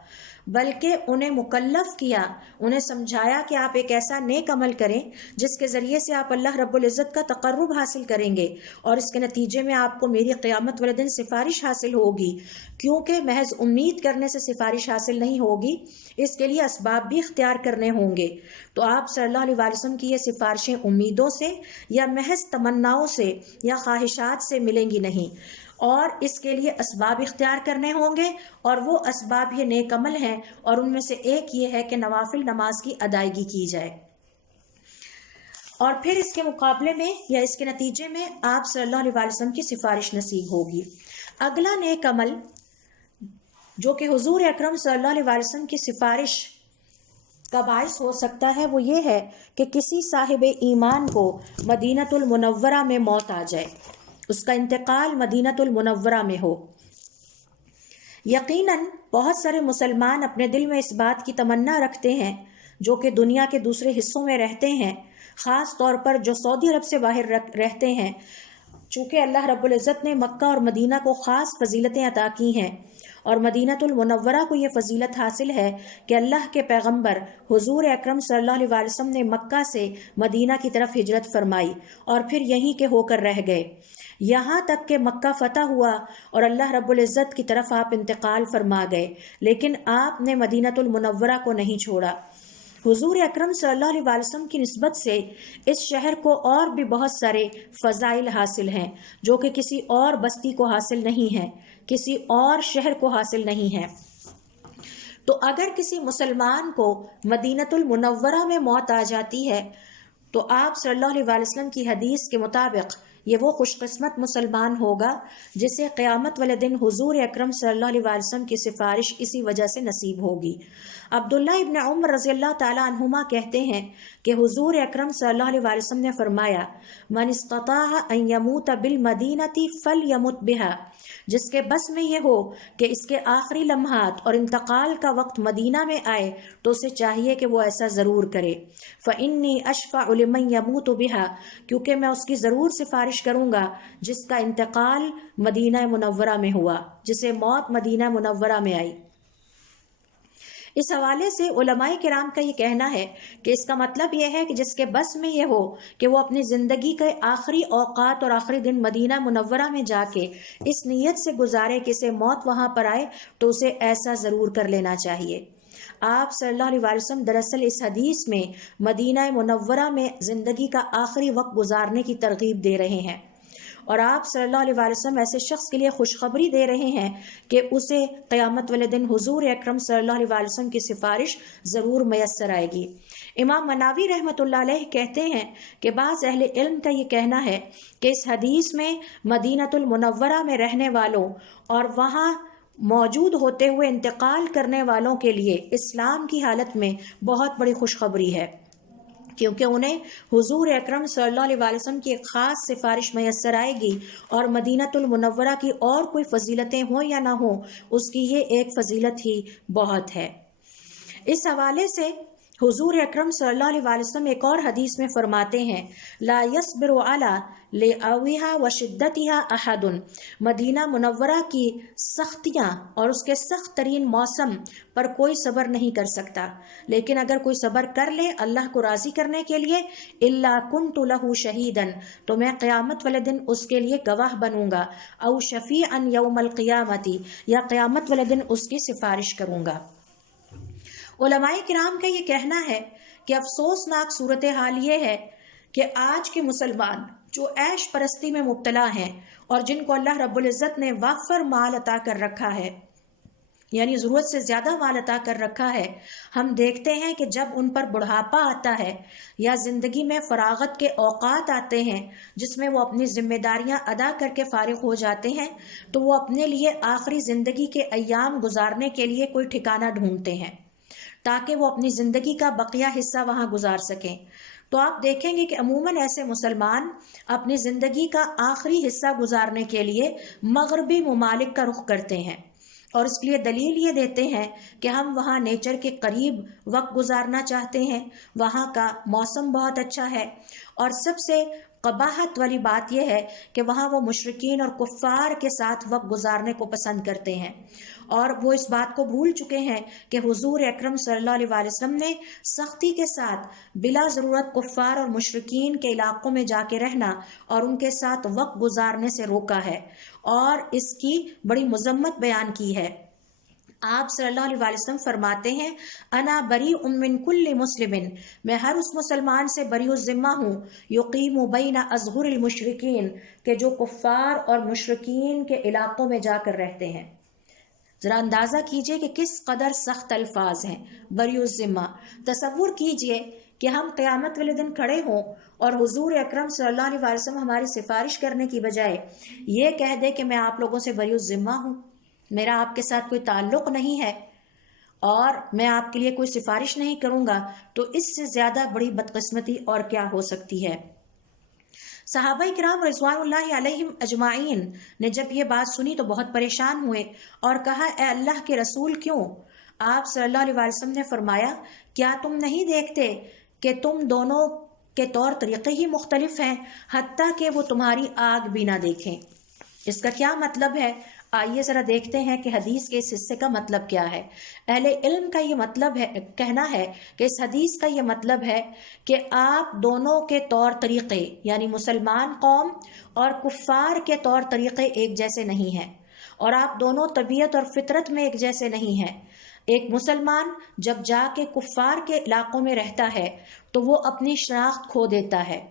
بلکہ انہیں مکلف کیا، انہیں سمجھایا کہ آپ ایک ایسا نیک عمل کریں جس کے ذریعے سے آپ اللہ رب العزت کا تقرب حاصل کریں گے اور اس کے نتیجے میں آپ کو میری قیامت والے دن سفارش حاصل ہوگی، کیونکہ محض امید کرنے سے سفارش حاصل نہیں ہوگی، اس کے لیے اسباب بھی اختیار کرنے ہوں گے۔ تو آپ صلی اللہ علیہ وسلم کی یہ سفارشیں امیدوں سے یا محض تمناؤں سے یا خواہشات سے ملیں گی نہیں، اور اس کے لیے اسباب اختیار کرنے ہوں گے، اور وہ اسباب یہ نیک عمل ہیں، اور ان میں سے ایک یہ ہے کہ نوافل نماز کی ادائیگی کی جائے، اور پھر اس کے مقابلے میں یا اس کے نتیجے میں آپ صلی اللہ علیہ وسلم کی سفارش نصیب ہوگی۔ اگلا نیک عمل جو کہ حضور اکرم صلی اللہ علیہ وسلم کی سفارش کا باعث ہو سکتا ہے وہ یہ ہے کہ کسی صاحب ایمان کو مدینۃ المنورہ میں موت آ جائے، اس کا انتقال مدینۃ المنورہ میں ہو۔ یقیناً بہت سارے مسلمان اپنے دل میں اس بات کی تمنا رکھتے ہیں جو کہ دنیا کے دوسرے حصوں میں رہتے ہیں، خاص طور پر جو سعودی عرب سے باہر رہتے ہیں، چونکہ اللہ رب العزت نے مکہ اور مدینہ کو خاص فضیلتیں عطا کی ہیں، اور مدینۃ المنورہ کو یہ فضیلت حاصل ہے کہ اللہ کے پیغمبر حضور اکرم صلی اللہ علیہ وسلم نے مکہ سے مدینہ کی طرف ہجرت فرمائی اور پھر یہیں کے ہو کر رہ گئے، یہاں تک کہ مکہ فتح ہوا اور اللہ رب العزت کی طرف آپ انتقال فرما گئے، لیکن آپ نے مدینۃ المنورہ کو نہیں چھوڑا۔ حضور اکرم صلی اللہ علیہ وسلم کی نسبت سے اس شہر کو اور بھی بہت سارے فضائل حاصل ہیں جو کہ کسی اور بستی کو حاصل نہیں ہیں، کسی اور شہر کو حاصل نہیں ہیں۔ تو اگر کسی مسلمان کو مدینۃ المنورہ میں موت آ جاتی ہے تو آپ صلی اللہ علیہ وسلم کی حدیث کے مطابق یہ وہ خوش قسمت مسلمان ہوگا جسے قیامت والے دن حضور اکرم صلی اللہ علیہ وسلم کی سفارش اسی وجہ سے نصیب ہوگی۔ عبداللہ ابن عمر رضی اللہ تعالی عنہما کہتے ہیں کہ حضور اکرم صلی اللہ علیہ وسلم نے فرمایا من استطاع ان یموت بالمدینۃ فلیمت بها، جس کے بس میں یہ ہو کہ اس کے آخری لمحات اور انتقال کا وقت مدینہ میں آئے تو اسے چاہیے کہ وہ ایسا ضرور کرے۔ فإنی اشفع لمن یموت بها، کیونکہ میں اس کی ضرور سفارش کروں گا جس کا انتقال مدینہ منورہ میں ہوا، جسے موت مدینہ منورہ میں آئی۔ اس حوالے سے علماء کرام کا یہ کہنا ہے کہ اس کا مطلب یہ ہے کہ جس کے بس میں یہ ہو کہ وہ اپنی زندگی کے آخری اوقات اور آخری دن مدینہ منورہ میں جا کے اس نیت سے گزارے کہ اسے موت وہاں پر آئے تو اسے ایسا ضرور کر لینا چاہیے۔ آپ صلی اللہ علیہ وسلم دراصل اس حدیث میں مدینہ منورہ میں زندگی کا آخری وقت گزارنے کی ترغیب دے رہے ہیں، اور آپ صلی اللہ علیہ وسلم ایسے شخص کے لیے خوشخبری دے رہے ہیں کہ اسے قیامت والے دن حضور اکرم صلی اللہ علیہ وسلم کی سفارش ضرور میسر آئے گی۔ امام مناوی رحمۃ اللہ علیہ کہتے ہیں کہ بعض اہل علم کا یہ کہنا ہے کہ اس حدیث میں مدینۃ المنورہ میں رہنے والوں اور وہاں موجود ہوتے ہوئے انتقال کرنے والوں کے لیے اسلام کی حالت میں بہت بڑی خوشخبری ہے، کیونکہ انہیں حضور اکرم صلی اللہ علیہ وسلم کی ایک خاص سفارش میسر آئے گی، اور مدینۃ المنورہ کی اور کوئی فضیلتیں ہوں یا نہ ہوں اس کی یہ ایک فضیلت ہی بہت ہے۔ اس حوالے سے حضور اکرم صلی اللہ علیہ وسلم ایک اور حدیث میں فرماتے ہیں لا يصبر على لعوها وشدتها احد، مدینہ منورہ کی سختیاں اور اس کے سخت ترین موسم پر کوئی صبر نہیں کر سکتا، لیکن اگر کوئی صبر کر لے اللہ کو راضی کرنے کے لیے الا كنت له شہیدا، تو میں قیامت والے دن اس کے لیے گواہ بنوں گا، او شفیعا یوم القیامت، یا قیامت والے دن اس کی سفارش کروں گا۔ علماء کرام کا یہ کہنا ہے کہ افسوسناک صورتحال یہ ہے کہ آج کے مسلمان جو عیش پرستی میں مبتلا ہیں اور جن کو اللہ رب العزت نے وافر مال عطا کر رکھا ہے، یعنی ضرورت سے زیادہ مال عطا کر رکھا ہے، ہم دیکھتے ہیں کہ جب ان پر بڑھاپا آتا ہے یا زندگی میں فراغت کے اوقات آتے ہیں جس میں وہ اپنی ذمہ داریاں ادا کر کے فارغ ہو جاتے ہیں، تو وہ اپنے لیے آخری زندگی کے ایام گزارنے کے لیے کوئی ٹھکانہ ڈھونڈتے ہیں تاکہ وہ اپنی زندگی کا بقیہ حصہ وہاں گزار سکیں۔ تو آپ دیکھیں گے کہ عموماً ایسے مسلمان اپنی زندگی کا آخری حصہ گزارنے کے لیے مغربی ممالک کا رخ کرتے ہیں، اور اس کے لیے دلیل یہ دیتے ہیں کہ ہم وہاں نیچر کے قریب وقت گزارنا چاہتے ہیں، وہاں کا موسم بہت اچھا ہے، اور سب سے قباحت والی بات یہ ہے کہ وہاں وہ مشرکین اور کفار کے ساتھ وقت گزارنے کو پسند کرتے ہیں، اور وہ اس بات کو بھول چکے ہیں کہ حضور اکرم صلی اللہ علیہ وسلم نے سختی کے ساتھ بلا ضرورت کفار اور مشرکین کے علاقوں میں جا کے رہنا اور ان کے ساتھ وقت گزارنے سے روکا ہے، اور اس کی بڑی مذمت بیان کی ہے۔ آپ صلی اللہ علیہ وسلم فرماتے ہیں، انا بری من کل مسلم، میں ہر اس مسلمان سے بری الذمہ ہوں، یقیم بین اظہر المشرکین، کہ جو کفار اور مشرکین کے علاقوں میں جا کر رہتے ہیں۔ ذرا اندازہ کیجئے کہ کس قدر سخت الفاظ ہیں، بری الذمہ۔ تصور کیجئے کہ ہم قیامت والے دن کھڑے ہوں اور حضور اکرم صلی اللہ علیہ وسلم ہماری سفارش کرنے کی بجائے یہ کہہ دے کہ میں آپ لوگوں سے بری الذمہ ہوں، میرا آپ کے ساتھ کوئی تعلق نہیں ہے اور میں آپ کے لیے کوئی سفارش نہیں کروں گا، تو اس سے زیادہ بڑی بدقسمتی اور کیا ہو سکتی ہے۔ صحابہ کرام رضوان اللہ علیہم اجمعین نے جب یہ بات سنی تو بہت پریشان ہوئے اور کہا، اے اللہ کے رسول کیوں؟ آپ صلی اللہ علیہ وسلم نے فرمایا، کیا تم نہیں دیکھتے کہ تم دونوں کے طور طریقے ہی مختلف ہیں، حتیٰ کہ وہ تمہاری آگ بھی نہ دیکھیں۔ اس کا کیا مطلب ہے؟ آئیے ذرا دیکھتے ہیں کہ حدیث کے اس حصے کا مطلب کیا ہے۔ اہل علم کا یہ مطلب ہے، کہنا ہے کہ اس حدیث کا یہ مطلب ہے کہ آپ دونوں کے طور طریقے، یعنی مسلمان قوم اور کفار کے طور طریقے ایک جیسے نہیں ہیں، اور آپ دونوں طبیعت اور فطرت میں ایک جیسے نہیں ہیں۔ ایک مسلمان جب جا کے کفار کے علاقوں میں رہتا ہے تو وہ اپنی شناخت کھو دیتا ہے،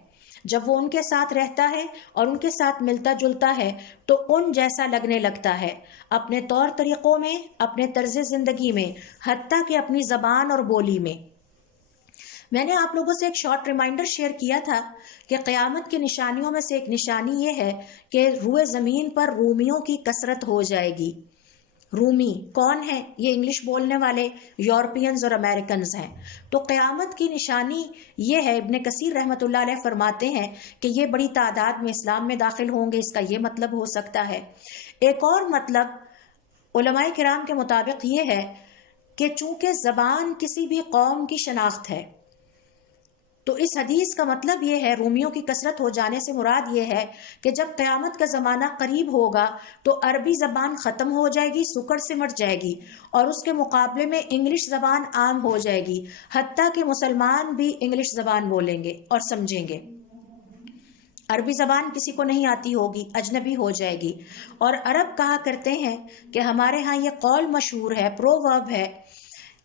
جب وہ ان کے ساتھ رہتا ہے اور ان کے ساتھ ملتا جلتا ہے تو ان جیسا لگنے لگتا ہے، اپنے طور طریقوں میں، اپنے طرز زندگی میں، حتیٰ کہ اپنی زبان اور بولی میں۔ میں نے آپ لوگوں سے ایک شارٹ ریمائنڈر شیئر کیا تھا کہ قیامت کی نشانیوں میں سے ایک نشانی یہ ہے کہ روئے زمین پر رومیوں کی کثرت ہو جائے گی۔ رومی کون ہیں؟ یہ انگلش بولنے والے یورپینز اور امریکنز ہیں۔ تو قیامت کی نشانی یہ ہے، ابن کثیر رحمۃ اللہ علیہ فرماتے ہیں کہ یہ بڑی تعداد میں اسلام میں داخل ہوں گے، اس کا یہ مطلب ہو سکتا ہے۔ ایک اور مطلب علماء کرام کے مطابق یہ ہے کہ چونکہ زبان کسی بھی قوم کی شناخت ہے، تو اس حدیث کا مطلب یہ ہے، رومیوں کی کثرت ہو جانے سے مراد یہ ہے کہ جب قیامت کا زمانہ قریب ہوگا تو عربی زبان ختم ہو جائے گی، سکڑ سمٹ جائے گی، اور اس کے مقابلے میں انگلش زبان عام ہو جائے گی، حتیٰ کہ مسلمان بھی انگلش زبان بولیں گے اور سمجھیں گے۔ عربی زبان کسی کو نہیں آتی ہوگی، اجنبی ہو جائے گی۔ اور عرب کہا کرتے ہیں کہ ہمارے ہاں یہ قول مشہور ہے، پروورب ہے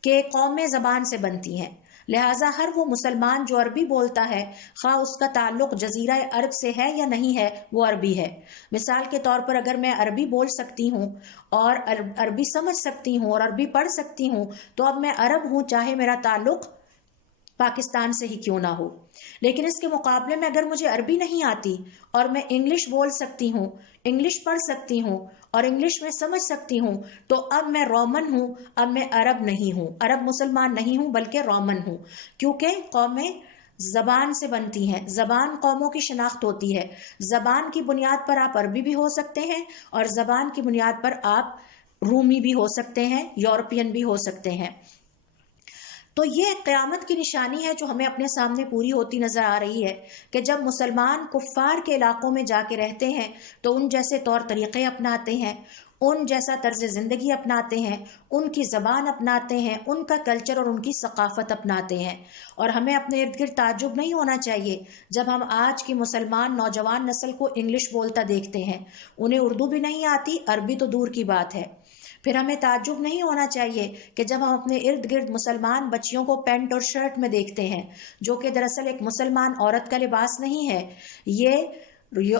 کہ قومیں زبان سے بنتی ہیں، لہٰذا ہر وہ مسلمان جو عربی بولتا ہے، خواہ اس کا تعلق جزیرہ عرب سے ہے یا نہیں ہے، وہ عربی ہے۔ مثال کے طور پر اگر میں عربی بول سکتی ہوں اور عربی سمجھ سکتی ہوں اور عربی پڑھ سکتی ہوں تو اب میں عرب ہوں، چاہے میرا تعلق پاکستان سے ہی کیوں نہ ہو۔ لیکن اس کے مقابلے میں اگر مجھے عربی نہیں آتی اور میں انگلش بول سکتی ہوں، انگلش پڑھ سکتی ہوں اور انگلش میں سمجھ سکتی ہوں، تو اب میں رومن ہوں، اب میں عرب نہیں ہوں، عرب مسلمان نہیں ہوں بلکہ رومن ہوں، کیونکہ قومیں زبان سے بنتی ہیں، زبان قوموں کی شناخت ہوتی ہے۔ زبان کی بنیاد پر آپ عربی بھی ہو سکتے ہیں اور زبان کی بنیاد پر آپ رومی بھی ہو سکتے ہیں، یورپین بھی ہو سکتے ہیں۔ تو یہ قیامت کی نشانی ہے جو ہمیں اپنے سامنے پوری ہوتی نظر آ رہی ہے کہ جب مسلمان کفار کے علاقوں میں جا کے رہتے ہیں تو ان جیسے طور طریقے اپناتے ہیں، ان جیسا طرز زندگی اپناتے ہیں، ان کی زبان اپناتے ہیں، ان کا کلچر اور ان کی ثقافت اپناتے ہیں۔ اور ہمیں اپنے ارد گرد تعجب نہیں ہونا چاہیے جب ہم آج کی مسلمان نوجوان نسل کو انگلش بولتا دیکھتے ہیں، انہیں اردو بھی نہیں آتی، عربی تو دور کی بات ہے۔ پھر ہمیں تعجب نہیں ہونا چاہیے کہ جب ہم اپنے ارد گرد مسلمان بچیوں کو پینٹ اور شرٹ میں دیکھتے ہیں، جو کہ دراصل ایک مسلمان عورت کا لباس نہیں ہے، یہ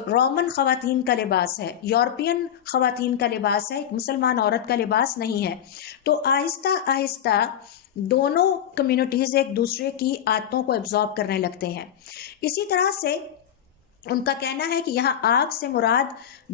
رومن خواتین کا لباس ہے، یورپین خواتین کا لباس ہے، ایک مسلمان عورت کا لباس نہیں ہے۔ تو آہستہ آہستہ دونوں کمیونٹیز ایک دوسرے کی عادتوں کو ایبزارب کرنے لگتے ہیں۔ اسی طرح سے ان کا کہنا ہے کہ یہاں آگ سے مراد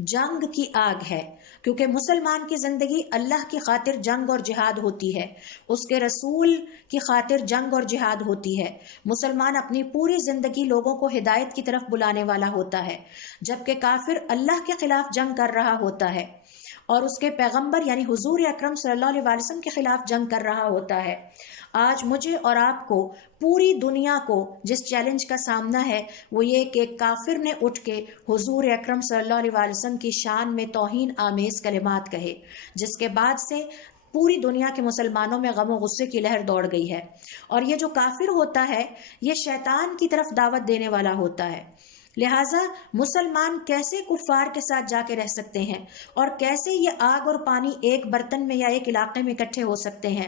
جنگ کی آگ ہے، کیونکہ مسلمان کی زندگی اللہ کی خاطر جنگ اور جہاد ہوتی ہے، اس کے رسول کی خاطر جنگ اور جہاد ہوتی ہے۔ مسلمان اپنی پوری زندگی لوگوں کو ہدایت کی طرف بلانے والا ہوتا ہے، جبکہ کافر اللہ کے خلاف جنگ کر رہا ہوتا ہے اور اس کے پیغمبر یعنی حضور اکرم صلی اللہ علیہ وسلم کے خلاف جنگ کر رہا ہوتا ہے۔ آج مجھے اور آپ کو، پوری دنیا کو جس چیلنج کا سامنا ہے وہ یہ کہ ایک کافر نے اٹھ کے حضور اکرم صلی اللہ علیہ وسلم کی شان میں توہین آمیز کلمات کہے، جس کے بعد سے پوری دنیا کے مسلمانوں میں غم و غصے کی لہر دوڑ گئی ہے۔ اور یہ جو کافر ہوتا ہے یہ شیطان کی طرف دعوت دینے والا ہوتا ہے۔ لہٰذا مسلمان کیسے کفار کے ساتھ جا کے رہ سکتے ہیں، اور کیسے یہ آگ اور پانی ایک برتن میں یا ایک علاقے میں اکٹھے ہو سکتے ہیں؟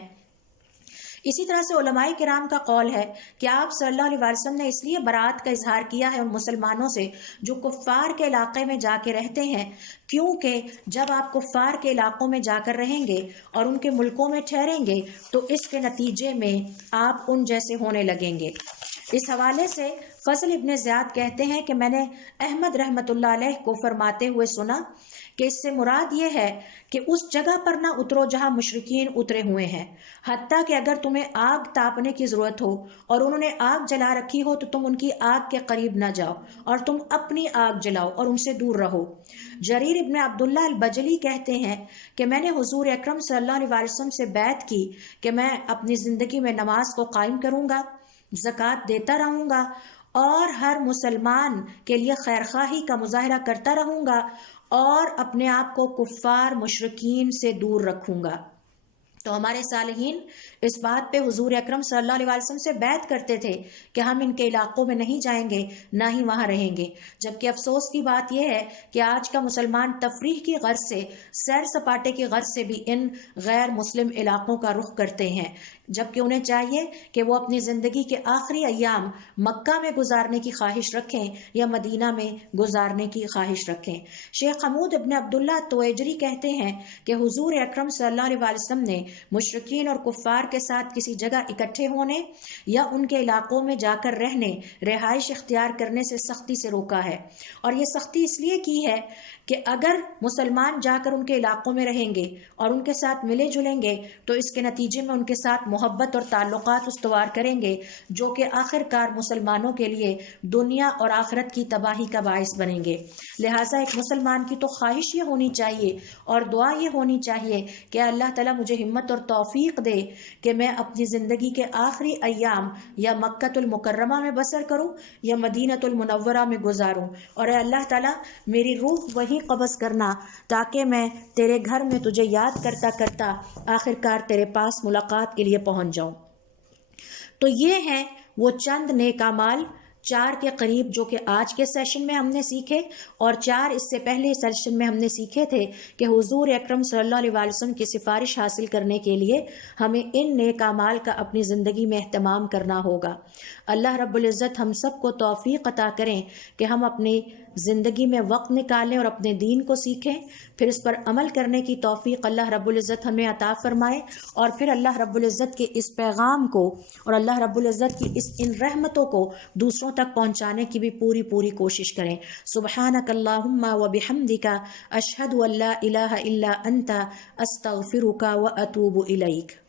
اسی طرح سے علماء کرام کا قول ہے کہ آپ صلی اللہ علیہ وسلم نے اس لیے برات کا اظہار کیا ہے ان مسلمانوں سے جو کفار کے علاقے میں جا کے رہتے ہیں، کیونکہ جب آپ کفار کے علاقوں میں جا کر رہیں گے اور ان کے ملکوں میں ٹھہریں گے تو اس کے نتیجے میں آپ ان جیسے ہونے لگیں گے۔ اس حوالے سے فضل ابن زیاد کہتے ہیں کہ میں نے احمد رحمۃ اللہ علیہ کو فرماتے ہوئے سنا کہ اس سے مراد یہ ہے کہ اس جگہ پر نہ اترو جہاں مشرکین اترے ہوئے ہیں، حتیٰ کہ اگر تمہیں آگ تاپنے کی ضرورت ہو اور انہوں نے آگ جلا رکھی ہو تو تم ان کی آگ کے قریب نہ جاؤ اور تم اپنی آگ جلاؤ اور ان سے دور رہو۔ جریر ابن عبداللہ البجلی کہتے ہیں کہ میں نے حضور اکرم صلی اللہ علیہ وسلم سے بیعت کی کہ میں اپنی زندگی میں نماز کو قائم کروں گا، زکوٰۃ دیتا رہوں گا اور ہر مسلمان کے لیے خیرخواہی کا مظاہرہ کرتا رہوں گا اور اپنے آپ کو کفار مشرکین سے دور رکھوں گا۔ تو ہمارے صالحین اس بات پہ حضور اکرم صلی اللہ علیہ وسلم سے بیعت کرتے تھے کہ ہم ان کے علاقوں میں نہیں جائیں گے، نہ ہی وہاں رہیں گے۔ جبکہ افسوس کی بات یہ ہے کہ آج کا مسلمان تفریح کی غرض سے، سیر سپاٹے کی غرض سے بھی ان غیر مسلم علاقوں کا رخ کرتے ہیں، جبکہ انہیں چاہیے کہ وہ اپنی زندگی کے آخری ایام مکہ میں گزارنے کی خواہش رکھیں یا مدینہ میں گزارنے کی خواہش رکھیں۔ شیخ حمود ابن عبداللہ تویجری کہتے ہیں کہ حضور اکرم صلی اللہ علیہ وسلم نے مشرکین اور کفار کے ساتھ کسی جگہ اکٹھے ہونے یا ان کے علاقوں میں جا کر رہنے، رہائش اختیار کرنے سے سختی سے روکا ہے، اور یہ سختی اس لیے کی ہے کہ اگر مسلمان جا کر ان کے علاقوں میں رہیں گے اور ان کے ساتھ ملے جلیں گے تو اس کے نتیجے میں ان کے ساتھ محبت اور تعلقات استوار کریں گے، جو کہ آخر کار مسلمانوں کے لیے دنیا اور آخرت کی تباہی کا باعث بنیں گے۔ لہٰذا ایک مسلمان کی تو خواہش یہ ہونی چاہیے اور دعا یہ ہونی چاہیے کہ اللہ تعالیٰ مجھے ہمت اور توفیق دے کہ میں اپنی زندگی کے آخری ایام یا مکۃ المکرمہ میں بسر کروں یا مدینۃ المنورہ میں گزاروں، اور اے اللہ تعالیٰ میری روح وہی قبض کرنا تاکہ میں تیرے گھر میں تجھے یاد کرتا کرتا آخر کار تیرے پاس ملاقات کے لیے پہنچ جاؤں۔ تو یہ ہیں وہ چند نیک اعمال، 4 کے قریب، جو کہ آج کے سیشن میں ہم نے سیکھے، اور 4 اس سے پہلے سیشن میں ہم نے سیکھے تھے کہ حضور اکرم صلی اللہ علیہ وسلم کی سفارش حاصل کرنے کے لیے ہمیں ان نیک اعمال کا اپنی زندگی میں اہتمام کرنا ہوگا۔ اللہ رب العزت ہم سب کو توفیق عطا کریں کہ ہم اپنی زندگی میں وقت نکالیں اور اپنے دین کو سیکھیں، پھر اس پر عمل کرنے کی توفیق اللہ رب العزت ہمیں عطا فرمائے، اور پھر اللہ رب العزت کے اس پیغام کو اور اللہ رب العزت کی ان رحمتوں کو دوسروں تک پہنچانے کی بھی پوری کوشش کریں۔ سبحانک اللہم و بحمدک، اشہد ان لا الہ الا انت، استغفرک و اتوب الیک۔